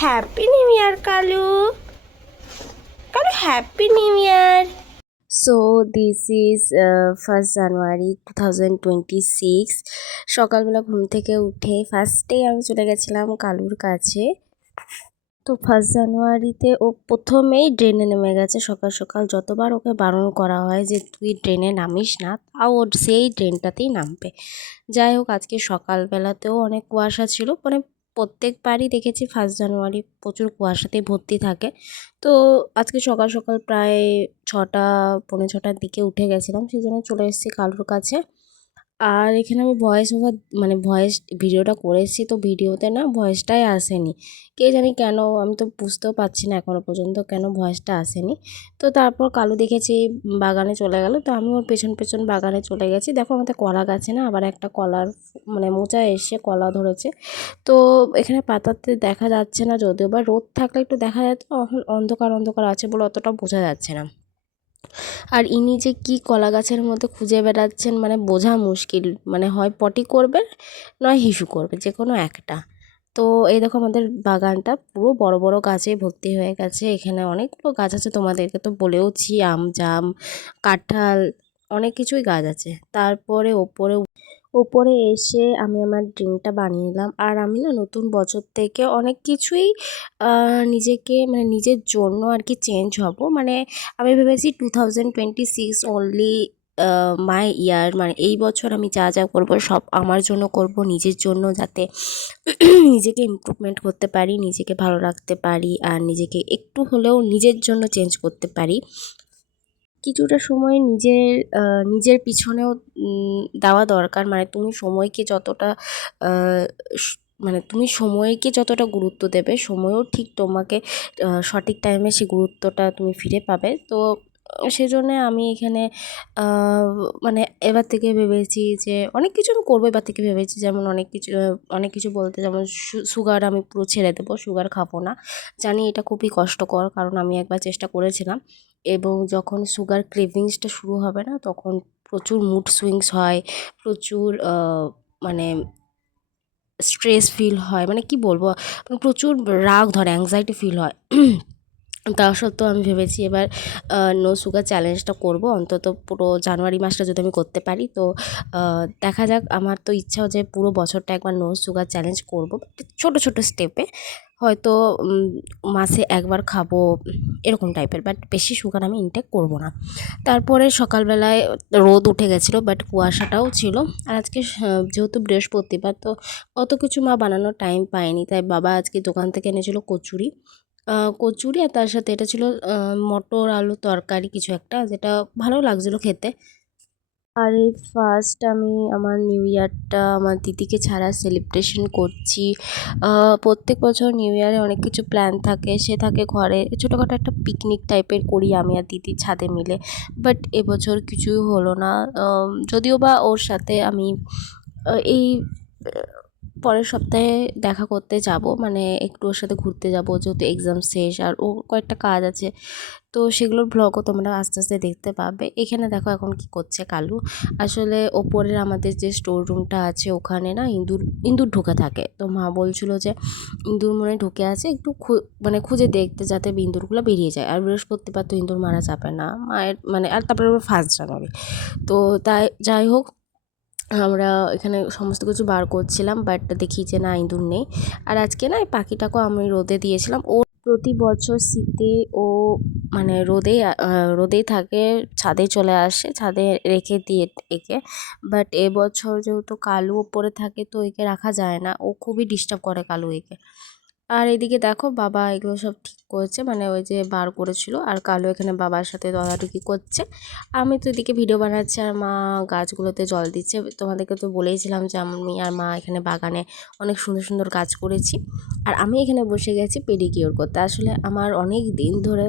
Happy new year Kalu. Kalu happy new year. So this is 1st জানুয়ারি 2026। সকালবেলা ঘুম থেকে উঠে ফার্স্টেই আমি চলে গেছিলাম কালুর কাছে। তো 1st জানুয়ারিতে ও প্রথমেই ড্রেনে নেমে গেছে সকাল সকাল। যতবার ওকে বারণ করা হয় যে তুই ড্রেনে নামিস না, তাও ও সেই ড্রেনটাতেই নামবে। যাই হোক, আজকে সকালবেলাতেও অনেক কুয়াশা ছিল, মানে প্রত্যেকবারই দেখেছি 1st জানুয়ারি প্রচুর কুয়াশাতেই ভর্তি থাকে। তো আজকে সকাল সকাল প্রায় 6টা পৌনে 6টার দিকে উঠে গেছিলাম, সেই জন্য চলে এসেছি কালুর কাছে। আর এখানে আমি ভয়েস ওভার মানে ভয়েস ভিডিওটা করেছি, তো ভিডিওতে না ভয়েসটাই আসেনি। কে জানি কেন, আমি তো বুঝতেও পারছি না এখনও পর্যন্ত কেন ভয়েসটা আসেনি। তো তারপর কালু দেখেছি বাগানে চলে গেল, তো আমি ওর পেছন পেছন বাগানে চলে গেছি। দেখো আমাদের কলা গাছে না আবার একটা কলার মানে মোচা এসে কলা ধরেছে। তো এখানে পাতাতে দেখা যাচ্ছে না, যদিও বা রোদ থাকলে একটু দেখা যেত, এখন অন্ধকার অন্ধকার আছে বলে অতটা বোঝা যাচ্ছে না। আর ইনি যে কি কলা গাছের মধ্যে খুঁজে বেড়াচ্ছেন মানে বোঝা মুশকিল, মানে হয় পটি করবে নয় হিসু করবে, যে কোনো একটা। তো এই দেখো আমাদের বাগানটা পুরো বড় বড় গাছে ভর্তি হয়ে গেছে। এখানে অনেকগুলো গাছ আছে, তোমাদেরকে তো বলেওছি, আম জাম কাঁঠাল অনেক কিছুই গাছ আছে। তারপরে ওপরে এসে আমি আমার ড্রিঙ্কটা বানিয়ে নিলাম। আর আমি না নতুন বছর থেকে অনেক কিছুই নিজেকে মানে নিজের জন্য আর কি চেঞ্জ হব। মানে আমি ভেবেছি 2026 অনলি মাই ইয়ার, মানে এই বছর আমি যা যা করব সব আমার জন্য করব, নিজের জন্য, যাতে নিজেকে ইমপ্রুভমেন্ট করতে পারি, নিজেকে ভালো রাখতে পারি, আর নিজেকে একটু হলেও নিজের জন্য চেঞ্জ করতে পারি। কিছুটা সময় নিজের পিছনেও দেওয়া দরকার। মানে তুমি সময়কে যতটা মানে তুমি সময়কে যতটা গুরুত্ব দেবে, সময়ও ঠিক তোমাকে সঠিক টাইমে সেই গুরুত্বটা তুমি ফিরে পাবে। তো সেজন্যে আমি এখানে মানে এবার থেকে ভেবেছি যে অনেক কিছু আমি করবো এবার থেকে ভেবেছি, যেমন অনেক কিছু বলতে, যেমন সুগার আমি পুরো ছেড়ে দেবো, সুগার খাবো না। জানি এটা খুবই কষ্টকর, কারণ আমি একবার চেষ্টা করেছিলাম, এবং যখন সুগার ক্রেভিংসটা শুরু হবে না, তখন প্রচুর মুড সুইংস হয়, প্রচুর মানে স্ট্রেস ফিল হয়, মানে কি বলবো, মানে প্রচুর রাগ ধরে, অ্যাংজাইটি ফিল হয়। তা সত্ত্বেও আমি ভেবেছি এবার নো সুগার চ্যালেঞ্জটা করব, অন্তত পুরো জানুয়ারি মাসটা যদি আমি করতে পারি। তো দেখা যাক, আমার তো ইচ্ছাও যে পুরো বছরটা একবার নো সুগার চ্যালেঞ্জ করব, ছোট ছোট স্টেপে, হয়তো মাসে একবার খাবো এরকম টাইপের, বাট বেশি সুগার আমি ইনটেক করব না। তারপরে সকালবেলায় রোদ উঠে গেছিলো, বাট কুয়াশাটাও ছিল। আর আজকে যেহেতু বৃহস্পতিবার, তো অত কিছু মা বানানোর টাইম পায়নি, তাই বাবা আজকে দোকান থেকে এনেছিল কচুরি। কচুরি আর তার সাথে এটা ছিল মটর আলু তরকারি কিছু একটা, যেটা ভালো লাগছিলো খেতে। আর এই ফার্স্ট আমি আমার নিউ ইয়ারটা আমার দিদিকে ছাড়া সেলিব্রেশন করছি। প্রত্যেক বছর নিউ ইয়ারে অনেক কিছু প্ল্যান থাকে, সে থাকে ঘরে ছোটোখাটো একটা পিকনিক টাইপের করি আমি আর দিদি ছাদে মিলে, বাট এবছর কিছুই হলো না। যদিও বা ওর সাথে আমি এই পরের সপ্তাহে দেখা করতে যাব, মানে একটু ওর সাথে ঘুরতে যাব, যেহেতু এক্সাম শেষ আর ও কয়েকটা কাজ আছে, তো সেগুলোর ভ্লগও তোমরা আস্তে আস্তে দেখতে পাবে। এখানে দেখো এখন কি করছে কালু। আসলে ওপরের আমাদের যে স্টোর রুমটা আছে, ওখানে না ইঁদুর ঢুকে থাকে। তো মা বলছিল যে ইঁদুর মনে ঢুকে আছে, একটু মানে খুঁজে দেখতে, যাতে ইঁদুরগুলো বেরিয়ে যায়। আর বৃহস্পতিবার তো ইঁদুর মারা যাবে না মায়ের, মানে আর তারপরে 1st জানুয়ারি। তো তাই যাই হোক, আমরা এখানে সমস্ত কিছু বার করছিলাম, বাট দেখি যে না, ইঁদুর নেই। আর আজকে না এই পাখিটাকেও আমি রোদে দিয়েছিলাম। ও প্রতি বছর শীতে ও মানে রোদেই থাকে, ছাদে চলে আসে, ছাদে রেখে দিয়ে একে। বাট এবছর যেহেতু কালু ওপরে থাকে, তো একে রাখা যায় না, ও খুবই ডিস্টার্ব করে কালু একে। আর এদিকে দেখো বাবা এগুলো সব ঠিক করেছে, মানে ওই যে বার করেছিল, আর কালু এখানে বাবার সাথে দলাদলি করছে। আমি তো এদিকে ভিডিও বানাচ্ছি, আর মা গাছগুলোতে জল দিচ্ছে। তোমাদেরকে তো বলেইছিলাম যে আমি আর মা এখানে বাগানে অনেক সুন্দর সুন্দর গাছ করেছি। আর আমি এখানে বসে গেছি পেডিকিওর করতে। আসলে আমার অনেক দিন ধরে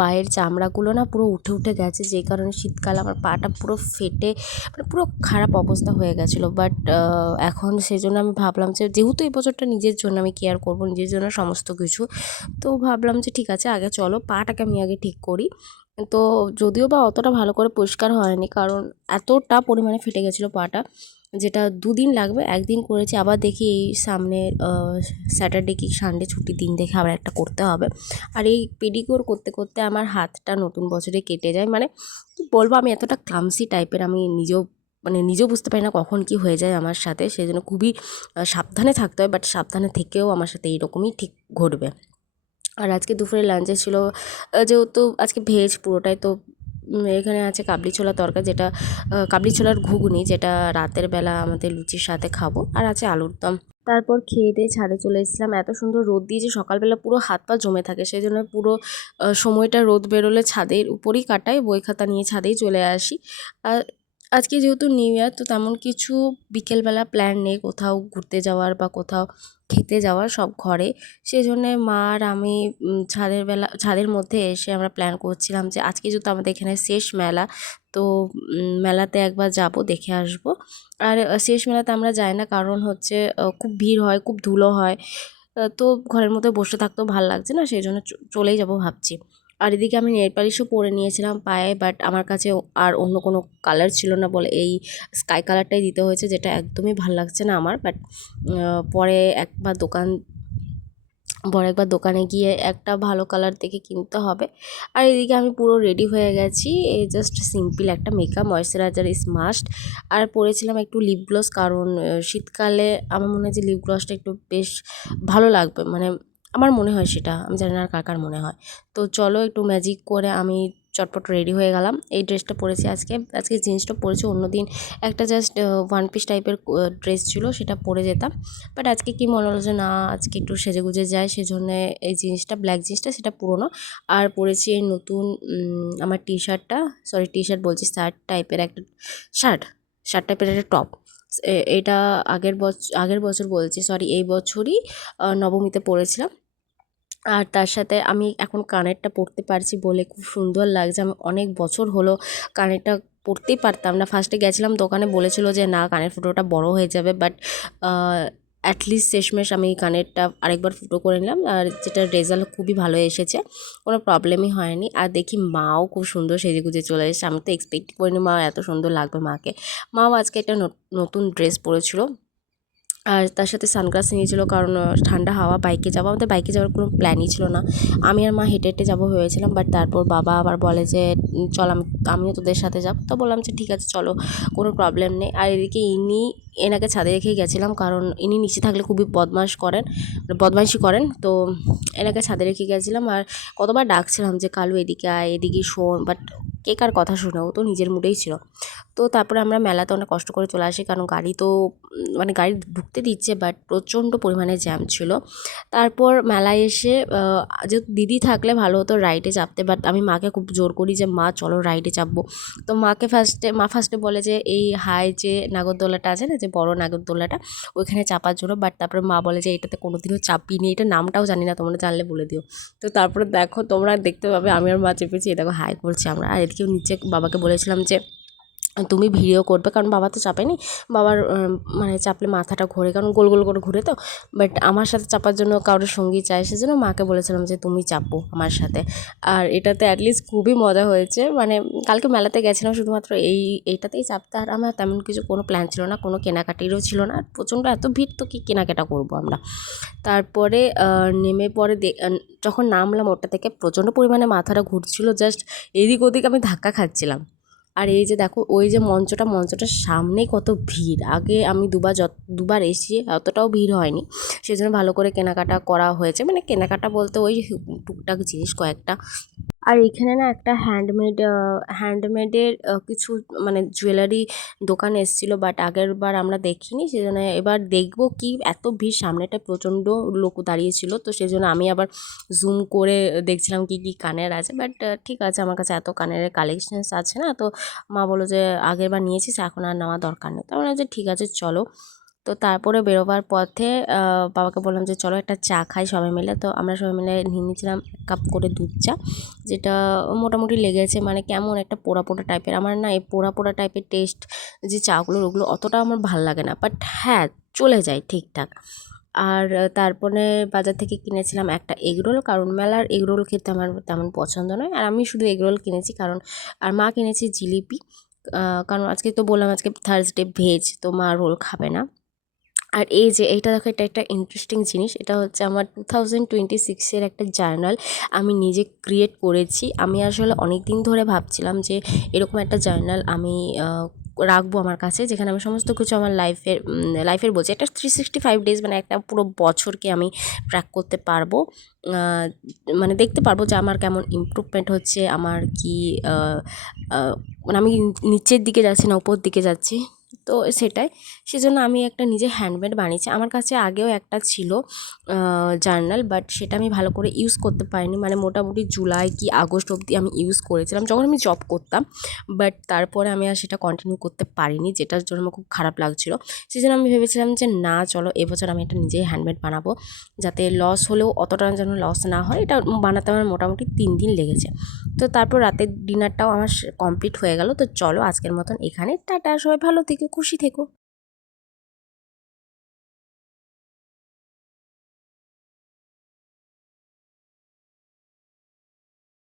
পায়ের চামড়াগুলো না পুরো উঠে উঠে গেছে, যেই কারণে শীতকালে আমার পাটা পুরো ফেটে মানে পুরো খারাপ অবস্থা হয়ে গেছিলো। বাট এখন সেই জন্য আমি ভাবলাম যে যেহেতু এই বছরটা নিজের জন্য আমি কেয়ার করব, নিজের জন্য সমস্ত কিছু, তো ভাবলাম যে ঠিক আছে, আগে চলো পাটাকে আমি আগে ঠিক করি। তো যদিও বা অতটা ভালো করে পরিষ্কার হয়নি, কারণ এতটা পরিমাণে ফেটে গেছিলো পাটা। যেটা 2 দিন লাগবে। একদিন করেছি, আবার দেখি এই সামনে স্যাটারডে কি সানডে ছুটির দিন দেখে আবার একটা করতে হবে। আর এই পেডিকিওর করতে করতে আমার হাতটা নতুন বছরে কেটে যায়। মানে কি বলবো, আমি এতটা ক্লামসি টাইপের, আমি নিজেও বুঝতে পারি না কখন কি হয়ে যায় আমার সাথে। সেই জন্য খুবই সাবধানে থাকতে হয়, বাট সাবধানে থেকেও আমার সাথে এইরকমই ঠিক ঘটবে। আর আজকে দুপুরে লাঞ্চে ছিল যেহেতু আজকে ভেজ পুরোটাই, তো এখানে আছে কাবলি ছোলা তরকা, যেটা কাবলি ছোলার ঘুগনি, যেটা রাতের বেলা আমাদের লুচির সাথে খাবো। আর আছে আলুর দম। তারপর খেয়ে দিয়ে ছাদে চলে এসেছিলাম। এত সুন্দর রোদ দিয়েছে সকালবেলা, পুরো হাত পা জমে থাকে, সেই জন্য পুরো সময়টা রোদ বেরোলে ছাদের উপরই কাটাই, বই খাতা নিয়ে ছাদেই চলে আসি। আর আজকে যেহেতু নিউ ইয়ার, তো তেমন কিছু বিকেলবেলা প্ল্যান নেই কোথাও ঘুরতে যাওয়ার বা কোথাও খেতে যাওয়ার, সব ঘরে। সেই জন্যে মা আর আমি ছাদের মধ্যে এসে আমরা প্ল্যান করছিলাম যে আজকে যেহেতু আমাদের এখানে শেষ মেলা, তো মেলাতে একবার যাব, দেখে আসব। আর শেষ মেলাতে আমরা যাই না, কারণ হচ্ছে খুব ভিড় হয়, খুব ধুলো হয়, তো ঘরের মধ্যে বসে থাকতেও ভালো লাগছে না, সেই জন্য চলেই যাব ভাবছি। আর এদিকে আমি নেল পালিশও পরে নিয়েছিলাম পায়ে, বাট আমার কাছে আর অন্য কোনো কালার ছিল না বলে এই স্কাই কালারটাই দিতে হয়েছে, যেটা একদমই ভালো লাগছে না আমার। বাট পরে একবার দোকানে গিয়ে একটা ভালো কালার দেখে কিনতে হবে। আর এদিকে আমি পুরো রেডি হয়ে গেছি, এই জাস্ট সিম্পল একটা মেকআপ, ময়শ্চারাইজার ইজ মাস্ট। আর পরেছিলাম একটু লিপ গ্লস, কারণ শীতকালে আমার মনে হয় যে লিপ গ্লসটা একটু বেশ ভালো লাগবে, মানে আমার মনে হয় সেটা, আমি জানি না আর কার কার মনে হয়। তো চলো একটু ম্যাজিক করে আমি চটপট রেডি হয়ে গেলাম। এই ড্রেসটা পরেছি আজকে জিন্সটা পরেছি, অন্যদিন একটা জাস্ট ওয়ান পিস টাইপের ড্রেস ছিল, সেটা পরে যেতাম। বাট আজকে কি মনে হলো যে না, আজকে একটু সেজেগুজে যায়, সেজন্য এই জিন্সটা, ব্ল্যাক জিন্সটা, সেটা পুরোনো। আর পরেছি এই নতুন আমার টি শার্ট বলছি, শার্ট শার্ট টাইপের একটা টপ। এটা আগের বছর বলছি, সরি, এই বছরই নবমীতে পরেছিলাম। আর তার সাথে আমি এখন কানেরটা পরতে পারছি বলে খুব সুন্দর লাগছে। আমি অনেক বছর হলো কানেরটা পরতেই পারতাম না। ফার্স্টে গেছিলাম দোকানে, বলেছিল যে না, কানের ফুটোটা বড় হয়ে যাবে, বাট অ্যাটলিস্ট শেষমেশ আমি কানেরটা আরেকবার ফুটো করে নিলাম, আর যেটার রেজাল্ট খুবই ভালো এসেছে, কোনো প্রবলেমই হয়নি। আর দেখি মাও খুব সুন্দর সেজেগুজে চলে এসেছে, আমি তো এক্সপেক্ট করিনি মা এত সুন্দর লাগবে মাকে। মাও আজকে একটা নতুন ড্রেস পরেছিল, আর তার সাথে সানগ্লাস নিয়েছিল, কারণ ঠান্ডা হাওয়া, বাইকে যাবো, আমাদের বাইকে যাওয়ার কোনো প্ল্যানই ছিল না। আমি আর মা হেঁটে হেঁটে যাবো ভেবেছিলাম, বাট তারপর বাবা আবার বলে যে চল, আমিও তোদের সাথে যাব। তো বললাম যে ঠিক আছে চলো, কোনো প্রবলেম নেই। আর এদিকে এনাকে ছাদে রেখেই গেছিলাম, কারণ ইনি নিচে থাকলে খুবই বদমাইশি করেন, তো এনাকে ছাদে রেখে গেছিলাম। আর কতবার ডাকছিলাম যে কালু এদিকে আয়, এদিকে শোন, বাট কে কার কথা শুনে, ও তো নিজের মুডেই ছিল। তো তারপরে আমরা মেলাতে অনেক কষ্ট করে চলে আসি, কারণ গাড়ি তো মানে গাড়ি ঢুকতে দিচ্ছে, বাট প্রচণ্ড পরিমাণে জ্যাম ছিল। তারপর মেলায় এসে যেহেতু দিদি থাকলে ভালো হতো রাইডে চাপতে, বাট আমি মাকে খুব জোর করি যে মা চলো রাইডে চাপবো। তো মা ফার্স্টে বলে যে এই যে নাগরদোলাটা আছে না, যে বড় নাগরদোলাটা, ওইখানে চাপার জন্য। বাট তারপরে মা বলে যে এটাতে কোনোদিনও চাপিনি, এটা নামটাও জানি না, তোমরা জানলে বলে দিও। তো তারপরে দেখো, তোমরা দেখতে পাবে আমি আর মা চেপেছি, দেখো হাই করছি আমরা। আর এদিকে নিচে বাবাকে বলেছিলাম যে তুমি ভিডিও করবে, কারণ বাবা তো চাপেনি, বাবার মানে চাপলে মাথাটা ঘোরে, কারণ গোল গোল করে ঘুরে তো। বাট আমার সাথে চাপার জন্য কারোর সঙ্গী চাই, সেজন্য মাকে বলেছিলাম যে তুমি চাপো আমার সাথে। আর এটাতে অ্যাটলিস্ট খুবই মজা হয়েছে, মানে কালকে মেলাতে গেছিলাম শুধুমাত্র এইটাতেই চাপতে, আর আমার তেমন কিছু কোনো প্ল্যান ছিল না, কোনো কেনাকাটিরও ছিল না, আর প্রচণ্ড এত ভিড়, তো কি কেনাকাটা করবো আমরা। তারপরে নেমে পরে যখন নামলাম ওটা থেকে, প্রচণ্ড পরিমাণে মাথাটা ঘুরছিল, জাস্ট এদিক ওদিক আমি ধাক্কা খাচ্ছিলাম। আর এই যে দেখো, ওই যে মঞ্চটার সামনেই কত ভিড়। আগে আমি দুবার এসেছি, অতটাও ভিড় হয়নি, সেজন্য ভালো করে কেনাকাটা করা হয়েছে, মানে কেনাকাটা বলতে ওই টুকটাক জিনিস কয়েকটা। আর এখানে না একটা হ্যান্ডমেডের কিছু মানে জুয়েলারি দোকান এসেছিলো, বাট আগের বার আমরা দেখিনি, সেজন্য এবার দেখবো। কি এত ভিড়, সামনেটা প্রচণ্ড লোক দাঁড়িয়েছিল, তো সেজন্য আমি আবার জুম করে দেখছিলাম কি কি কানের আছে। বাট ঠিক আছে, আমার কাছে এত কানের কালেকশানস আছে না, তো মা বললো যে আগের বার নিয়েছিস, এখন আর নেওয়া দরকার নেই। তো আমরা যে ঠিক আছে চলো। তো তারপরে বেরোবার পথে বাবাকে বললাম যে চলো একটা চা খাই সবাই মিলে। তো আমরা সবাই মিলে নিয়ে নিয়েছিলাম 1 কাপ করে দুধ চা, যেটা মোটামুটি লেগেছে, মানে কেমন একটা পোড়া পোড়া টাইপের। আমার না এই পোড়া পোড়া টাইপের টেস্ট যে চাগুলোর, ওগুলো অতটা আমার ভাল লাগে না, বাট হ্যাঁ চলে যায় ঠিকঠাক। আর তারপরে বাজার থেকে কিনেছিলাম একটা এগরোল, কারণ মেলার এগরোল খেতে আমার তেমন পছন্দ নয়, আর আমি শুধু এগরোল কিনেছি, কারণ আর মা কিনেছি জিলিপি, কারণ আজকে তো বললাম আজকে থার্সডে ভেজ, তো মা রোল খাবে না। আর এই যে এইটা দেখো, এটা একটা ইন্টারেস্টিং জিনিস। এটা হচ্ছে আমার 2026-এর একটা জার্নাল আমি নিজে ক্রিয়েট করেছি। আমি আসলে অনেক দিন ধরে ভাবছিলাম যে এরকম একটা জার্নাল আমি রাখবো আমার কাছে, যেখানে আমি সমস্ত কিছু আমার লাইফের বলছি, একটা 365 ডেজ, মানে একটা পুরো বছরকে আমি ট্র্যাক করতে পারবো। মানে দেখতে পারবো যে আমার কেমন ইমপ্রুভমেন্ট হচ্ছে, আমার কি মানে আমি নিচের দিকে যাচ্ছি না উপর দিকে যাচ্ছি, তো সেটাই। সেজন্য আমি একটা নিজে হ্যান্ডমেড বানিয়েছি। আমার কাছে আগেও একটা ছিল জার্নাল, বাট সেটা আমি ভালো করে ইউজ করতে পারিনি। মানে মোটামুটি জুলাই কি আগস্ট অবধি আমি ইউজ করেছিলাম যখন আমি জব করতাম, বাট তারপরে আমি আর সেটা কন্টিনিউ করতে পারিনি, যেটার জন্য আমার খুব খারাপ লাগছিলো। সেজন্য আমি ভেবেছিলাম যে না, চলো এবছর আমি একটা নিজেই হ্যান্ডমেড বানাবো, যাতে লস হলেও অতটা যেন লস না হয়। এটা বানাতে আমার মোটামুটি 3 দিন লেগেছে। তো তারপর রাতের ডিনারটাও আমার কমপ্লিট হয়ে গেল। তো চলো আজকের মতন এখানে টাটা, সবাই ভালো থেকো, খুশি থেকো।